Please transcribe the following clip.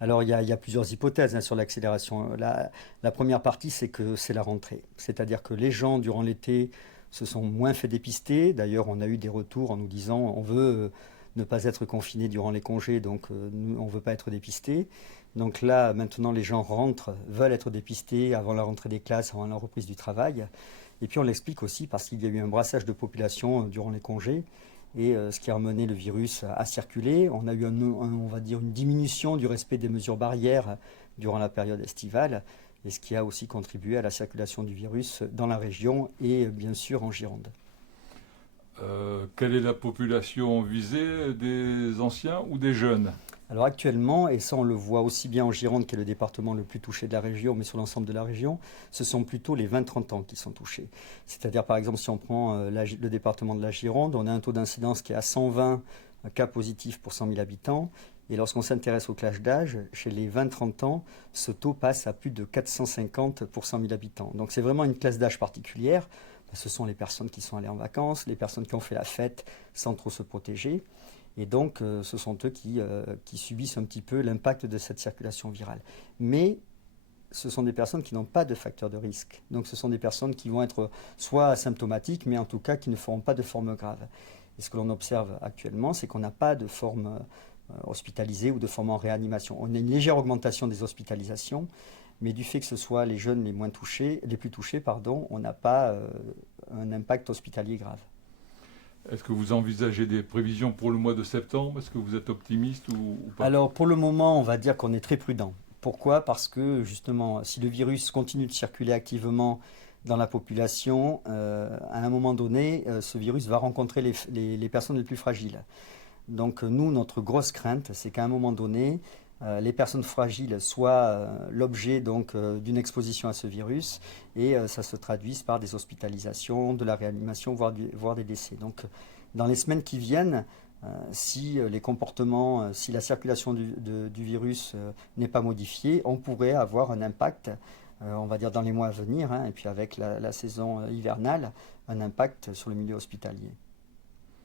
Alors il y a plusieurs hypothèses sur l'accélération. La première partie, c'est que c'est la rentrée. C'est-à-dire que les gens, durant l'été, se sont moins fait dépister. D'ailleurs, on a eu des retours en nous disant on veut ne pas être confiné durant les congés, donc on ne veut pas être dépisté. Donc là, maintenant, les gens rentrent, veulent être dépistés avant la rentrée des classes, avant la reprise du travail. Et puis on l'explique aussi parce qu'il y a eu un brassage de population durant les congés et ce qui a amené le virus à circuler. On a eu on va dire une diminution du respect des mesures barrières durant la période estivale, et ce qui a aussi contribué à la circulation du virus dans la région et bien sûr en Gironde. Quelle est la population visée, des anciens ou des jeunes? Alors actuellement, et ça on le voit aussi bien en Gironde, qui est le département le plus touché de la région, mais sur l'ensemble de la région, ce sont plutôt les 20-30 ans qui sont touchés. C'est-à-dire par exemple si on prend le département de la Gironde, on a un taux d'incidence qui est à 120 cas positifs pour 100 000 habitants. Et lorsqu'on s'intéresse aux classes d'âge, chez les 20-30 ans, ce taux passe à plus de 450 pour 100 000 habitants. Donc c'est vraiment une classe d'âge particulière. Ce sont les personnes qui sont allées en vacances, les personnes qui ont fait la fête sans trop se protéger. Et donc, ce sont eux qui subissent un petit peu l'impact de cette circulation virale. Mais ce sont des personnes qui n'ont pas de facteur de risque. Donc, ce sont des personnes qui vont être soit asymptomatiques, mais en tout cas qui ne feront pas de forme grave. Et ce que l'on observe actuellement, c'est qu'on n'a pas de forme hospitalisée ou de forme en réanimation. On a une légère augmentation des hospitalisations, mais du fait que ce soit les jeunes les plus touchés, pardon, on n'a pas un impact hospitalier grave. Est-ce que vous envisagez des prévisions pour le mois de septembre? Est-ce que vous êtes optimiste ou pas? Alors pour le moment, on va dire qu'on est très prudent. Pourquoi? Parce que justement, si le virus continue de circuler activement dans la population, à un moment donné, ce virus va rencontrer les personnes les plus fragiles. Donc nous, notre grosse crainte, c'est qu'à un moment donné, les personnes fragiles soient l'objet donc d'une exposition à ce virus et ça se traduise par des hospitalisations, de la réanimation, voire des décès. Donc dans les semaines qui viennent, si les comportements, si la circulation du virus n'est pas modifiée, on pourrait avoir un impact, on va dire dans les mois à venir, hein, et puis avec la saison hivernale, un impact sur le milieu hospitalier.